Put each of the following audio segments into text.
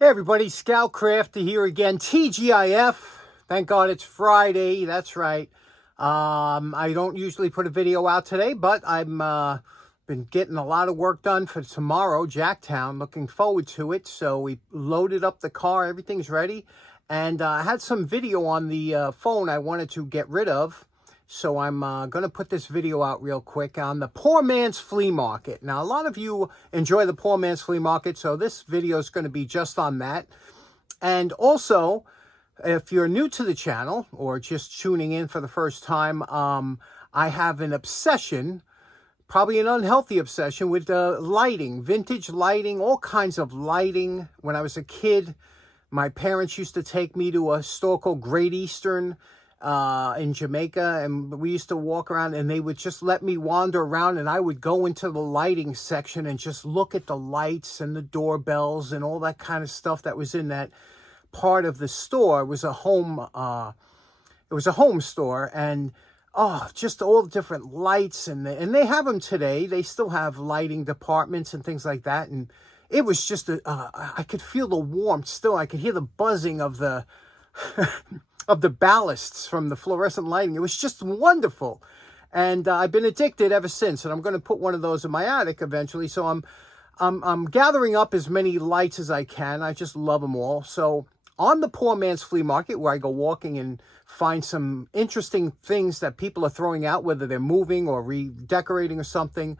Hey everybody, Scout Crafter here again. TGIF. Thank God it's Friday. That's right. I don't usually put a video out today, but I'm been getting a lot of work done for tomorrow, Jacktown. Looking forward to it. So we loaded up the car. Everything's ready. And I had some video on the phone I wanted to get rid of. So I'm going to put this video out real quick on the poor man's flea market. Now, a lot of you enjoy the poor man's flea market, so this video is going to be just on that. And also, if you're new to the channel or just tuning in for the first time, I have an obsession, probably an unhealthy obsession, with lighting, vintage lighting, all kinds of lighting. When I was a kid, my parents used to take me to a store called Great Eastern in Jamaica, and we used to walk around and they would just let me wander around, and I would go into the lighting section and just look at the lights and the doorbells and all that kind of stuff that was in that part of the store. It was a home store, and just all the different lights, and they have them today. They still have lighting departments and things like that, and it was just I could feel the warmth still. I could hear the buzzing of the of the ballasts from the fluorescent lighting. It was just wonderful. And I've been addicted ever since. And I'm going to put one of those in my attic eventually. So I'm gathering up as many lights as I can. I just love them all. So on the poor man's flea market, where I go walking and find some interesting things that people are throwing out, whether they're moving or redecorating or something,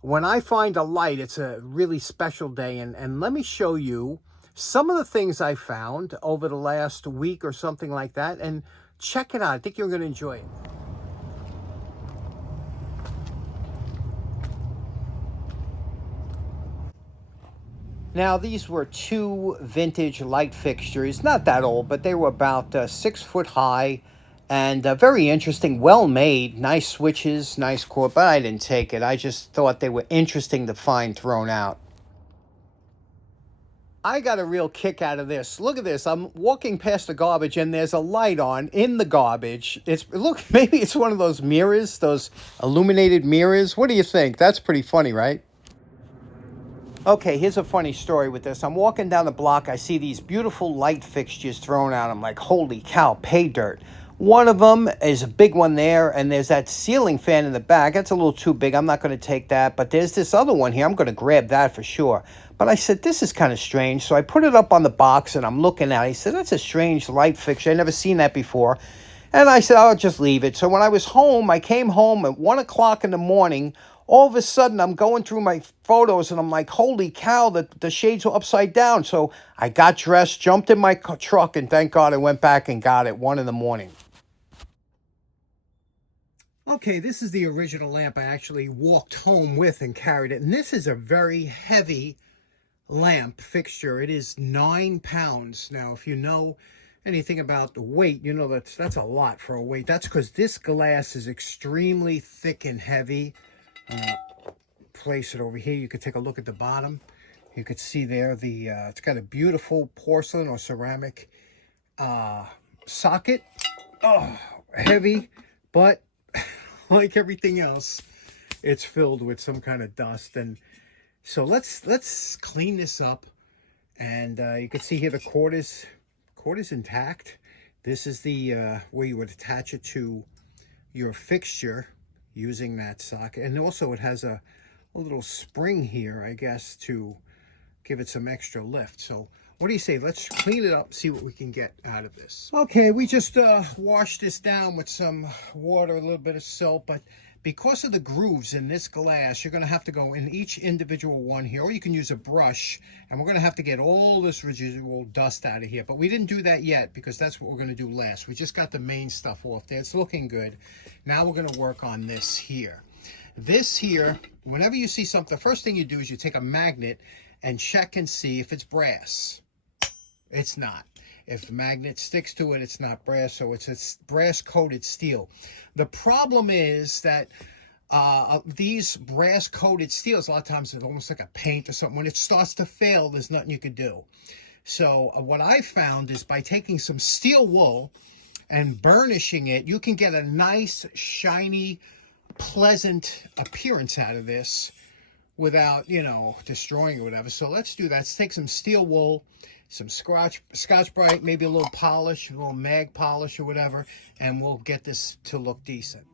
when I find a light, it's a really special day. And let me show you some of the things I found over the last week or something like that, and check it out. I think you're going to enjoy it. Now, these were two vintage light fixtures, not that old, but they were about 6 foot high and very interesting, well made, nice switches, nice cord, but I didn't take it. I just thought they were interesting to find thrown out. I got a real kick out of this. Look at this. I'm walking past the garbage and there's a light on in the garbage. Look, maybe it's one of those mirrors, those illuminated mirrors. What do you think? That's pretty funny, right? Okay, here's a funny story with this. I'm walking down the block. I see these beautiful light fixtures thrown out. I'm like, holy cow, pay dirt. One of them is a big one there, and there's that ceiling fan in the back. That's a little too big. I'm not going to take that. But there's this other one here. I'm going to grab that for sure. But I said, this is kind of strange. So I put it up on the box, and I'm looking at it. He said, that's a strange light fixture. I've never seen that before. And I said, I'll just leave it. So when I was home, I came home at 1 o'clock in the morning. All of a sudden, I'm going through my photos, and I'm like, holy cow, the shades were upside down. So I got dressed, jumped in my truck, and thank God I went back and got it 1 in the morning. Okay, this is the original lamp I actually walked home with and carried it. And this is a very heavy lamp fixture. It is 9 pounds. Now, if you know anything about the weight, you know that's a lot for a weight. That's because this glass is extremely thick and heavy. Place it over here. You could take a look at the bottom. You could see there it's got a beautiful porcelain or ceramic socket. Oh, heavy, but like everything else, it's filled with some kind of dust. And so let's clean this up. And you can see here the cord is intact. This is the where you would attach it to your fixture using that socket. And also it has a little spring here, I guess, to give it some extra lift. So what do you say? Let's clean it up, see what we can get out of this. Okay, we just washed this down with some water, a little bit of soap, but because of the grooves in this glass, you're going to have to go in each individual one here, or you can use a brush, and we're going to have to get all this residual dust out of here. But we didn't do that yet because that's what we're going to do last. We just got the main stuff off there. It's looking good. Now we're going to work on this here. This here, whenever you see something, the first thing you do is you take a magnet and check and see if it's brass. It's not. If the magnet sticks to it, it's not brass, so it's a brass-coated steel. The problem is that these brass-coated steels, a lot of times it's almost like a paint or something. When it starts to fail, there's nothing you could do. So what I found is by taking some steel wool and burnishing it, you can get a nice, shiny, pleasant appearance out of this without, you know, destroying it or whatever. So let's do that. Let's take some steel wool, some Scotch-Brite, maybe a little polish, a little mag polish or whatever, and we'll get this to look decent.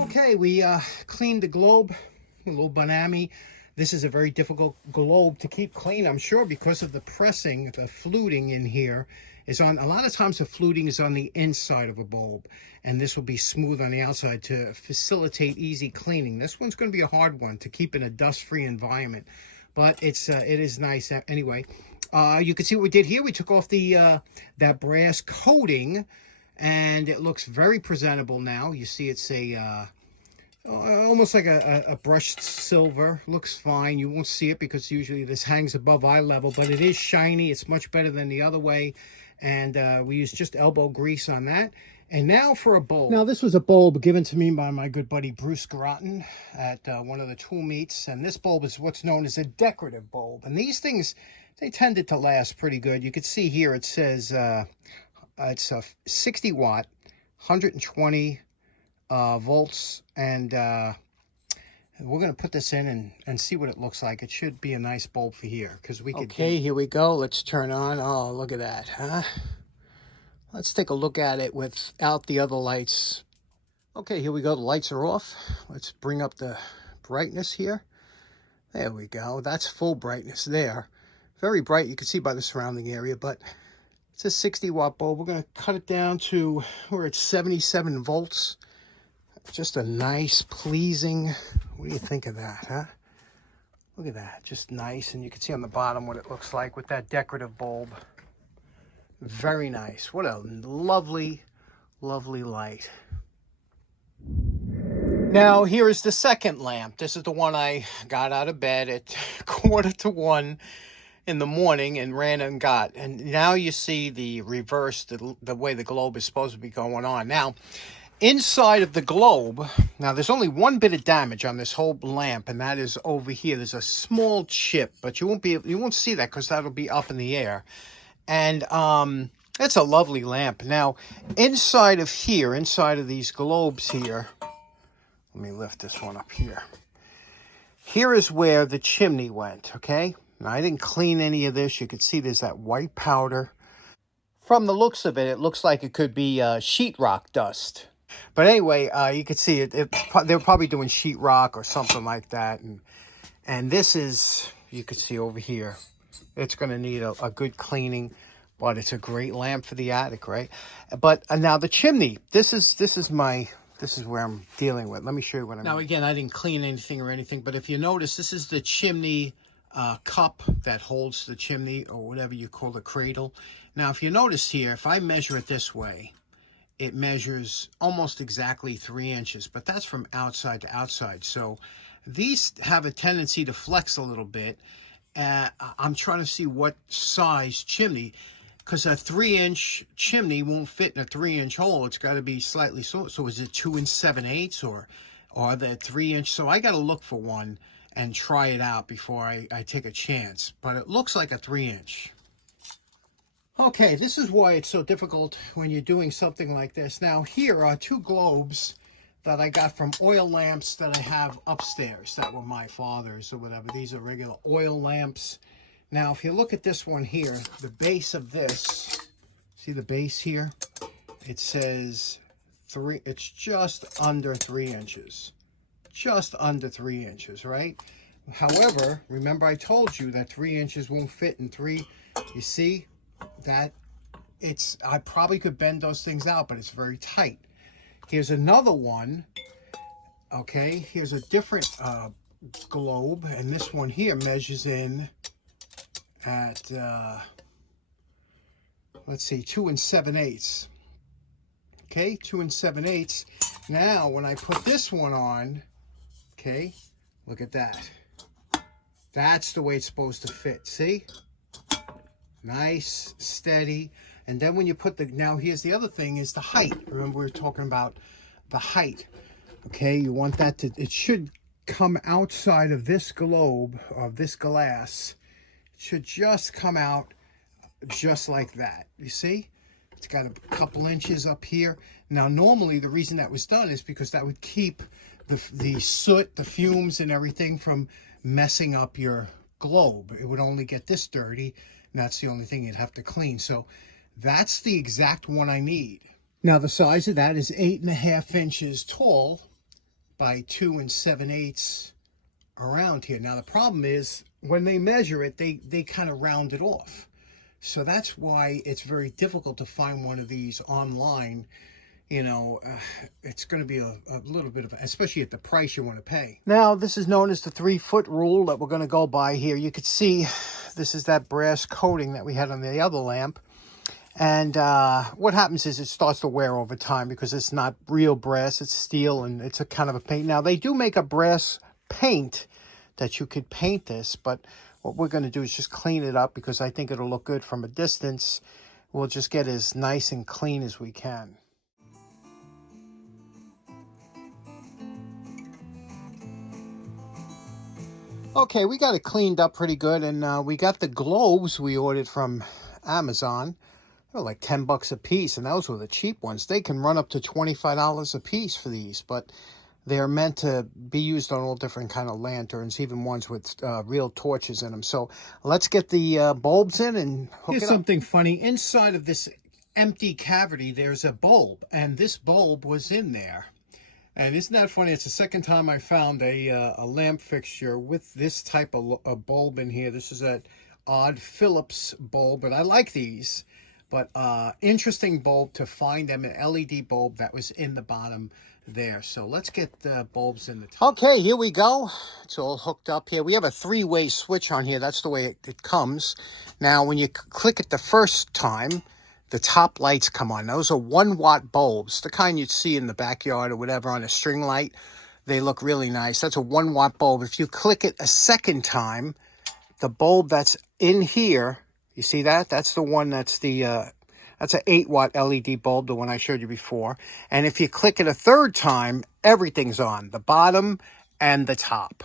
Okay, we cleaned the globe, a little banami. This is a very difficult globe to keep clean, I'm sure, because of the pressing, the fluting in here is on, a lot of times the fluting is on the inside of a bulb, and this will be smooth on the outside to facilitate easy cleaning. This one's going to be a hard one to keep in a dust-free environment, but it is nice anyway. You can see what we did here. We took off the that brass coating, and it looks very presentable now. You see it's a almost like a brushed silver. Looks fine. You won't see it because usually this hangs above eye level, but it is shiny. It's much better than the other way, and we used just elbow grease on that. And now for a bulb. Now this was a bulb given to me by my good buddy Bruce Groton at one of the tool meets, and this bulb is what's known as a decorative bulb, and these things, they tended to last pretty good. You can see here it says it's a 60 watt, 120 volts, and we're going to put this in and see what it looks like. It should be a nice bulb for here, because we could... Okay, here we go. Let's turn on. Oh, look at that, huh? Let's take a look at it without the other lights. Okay, here we go. The lights are off. Let's bring up the brightness here. There we go. That's full brightness there. Very bright. You can see by the surrounding area, but it's a 60 watt bulb. We're going to cut it down to where it's 77 volts. Just a nice, pleasing, what do you think of that, huh? Look at that, just nice. And you can see on the bottom what it looks like with that decorative bulb. Very nice. What a lovely, lovely light. Now, here is the second lamp. This is the one I got out of bed at 1:45 in the morning and ran and got. And now you see the reverse, the way the globe is supposed to be going on. Now, inside of the globe, now there's only one bit of damage on this whole lamp, and that is over here. There's a small chip, but you won't see that because that'll be up in the air. And it's a lovely lamp. Now, inside of here, inside of these globes here, let me lift this one up here. Here is where the chimney went, okay? Now, I didn't clean any of this. You can see there's that white powder. From the looks of it, it looks like it could be sheetrock dust. But anyway, you can see they're probably doing sheetrock or something like that. And this is, you can see over here, it's going to need a good cleaning, but it's a great lamp for the attic, right? But now the chimney, this is where I'm dealing with. Let me show you what I mean. Now again, I didn't clean anything or anything, but if you notice, this is the chimney cup that holds the chimney, or whatever you call the cradle. Now, if you notice here, if I measure it this way, it measures almost exactly 3 inches, but that's from outside to outside. So these have a tendency to flex a little bit. I'm trying to see what size chimney, because a 3-inch chimney won't fit in a 3-inch hole. It's got to be slightly so. So is it 2 7/8 or the 3-inch? So I got to look for one and try it out before I take a chance. But it looks like a 3-inch. Okay, this is why it's so difficult when you're doing something like this. Now, here are 2 globes that I got from oil lamps that I have upstairs that were my father's or whatever. These are regular oil lamps. Now, if you look at this one here, the base of this, see the base here? It says it's just under 3 inches. Just under 3 inches, right? However, remember I told you that 3 inches won't fit in 3. You see that I probably could bend those things out, but it's very tight. Here's another one. Okay, here's a different globe, and this one here measures in at let's see, 2 7/8. Okay, 2 7/8. Now, when I put this one on, okay, look at that. That's the way it's supposed to fit. See? Nice, steady. And then when you put now here's the other thing, is the height. Remember we were talking about the height. Okay, you want that it should come outside of this globe, of this glass. It should just come out just like that. You see? It's got a couple inches up here. Now, normally the reason that was done is because that would keep the soot, the fumes and everything from messing up your globe. It would only get this dirty, and that's the only thing you'd have to clean. So that's the exact one I need. Now, the size of that is 8.5 inches tall by 2 7/8 around here. Now, the problem is when they measure it, they kind of round it off. So that's why it's very difficult to find one of these online. You know, it's going to be a little bit of, especially at the price you want to pay. Now, this is known as the 3-foot rule that we're going to go by here. You could see this is that brass coating that we had on the other lamp. And what happens is it starts to wear over time because it's not real brass, it's steel, and it's a kind of a paint. Now, they do make a brass paint that you could paint this, but what we're going to do is just clean it up because I think it'll look good from a distance. We'll just get as nice and clean as we can. Okay, we got it cleaned up pretty good, and we got the globes we ordered from Amazon. They're like 10 bucks a piece, and those were the cheap ones. They can run up to $25 a piece for these, but they're meant to be used on all different kind of lanterns, even ones with real torches in them. So let's get the bulbs in and hook it up. Here's something funny. Inside of this empty cavity, there's a bulb, and this bulb was in there. And isn't that funny? It's the second time I found a lamp fixture with this type of a bulb in here. This is an odd Phillips bulb, but I like these. But interesting bulb to find them, an LED bulb that was in the bottom there. So let's get the bulbs in the top. Okay, here we go. It's all hooked up here. We have a 3-way switch on here. That's the way it comes. Now, when you click it the first time, the top lights come on. Those are 1-watt bulbs, the kind you'd see in the backyard or whatever on a string light. They look really nice. That's a 1-watt bulb. If you click it a second time, the bulb that's in here, you see that? That's the one that's that's an 8-watt LED bulb, the one I showed you before. And if you click it a third time, everything's on, the bottom and the top.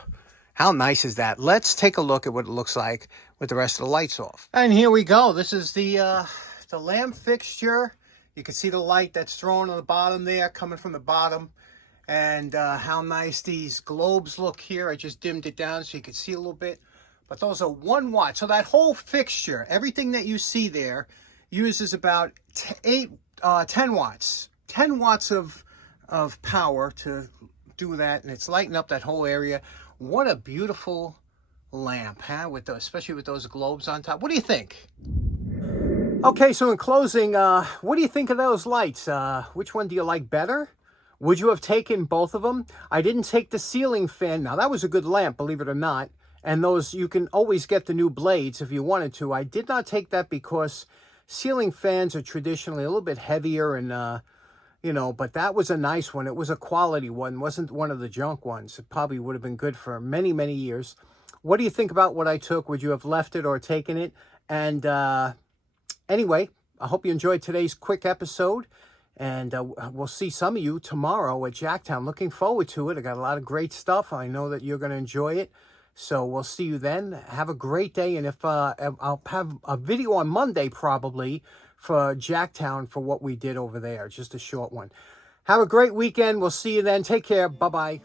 How nice is that? Let's take a look at what it looks like with the rest of the lights off. And here we go. This is the lamp fixture. You can see the light that's thrown on the bottom there, coming from the bottom. And how nice these globes look here. I just dimmed it down so you can see a little bit. But those are 1 watt. So that whole fixture, everything that you see there, uses about 10 watts. 10 watts of power to do that. And it's lighting up that whole area. What a beautiful lamp, huh? Especially with those globes on top. What do you think? Okay, so in closing, what do you think of those lights? Which one do you like better? Would you have taken both of them? I didn't take the ceiling fan. Now, that was a good lamp, believe it or not. And those, you can always get the new blades if you wanted to. I did not take that because ceiling fans are traditionally a little bit heavier and, you know, but that was a nice one. It was a quality one. It wasn't one of the junk ones. It probably would have been good for many, many years. What do you think about what I took? Would you have left it or taken it? And anyway, I hope you enjoyed today's quick episode. And we'll see some of you tomorrow at Jacktown. Looking forward to it. I got a lot of great stuff. I know that you're going to enjoy it. So we'll see you then. Have a great day. And if I'll have a video on Monday probably for Jacktown for what we did over there. Just a short one. Have a great weekend. We'll see you then. Take care. Bye-bye.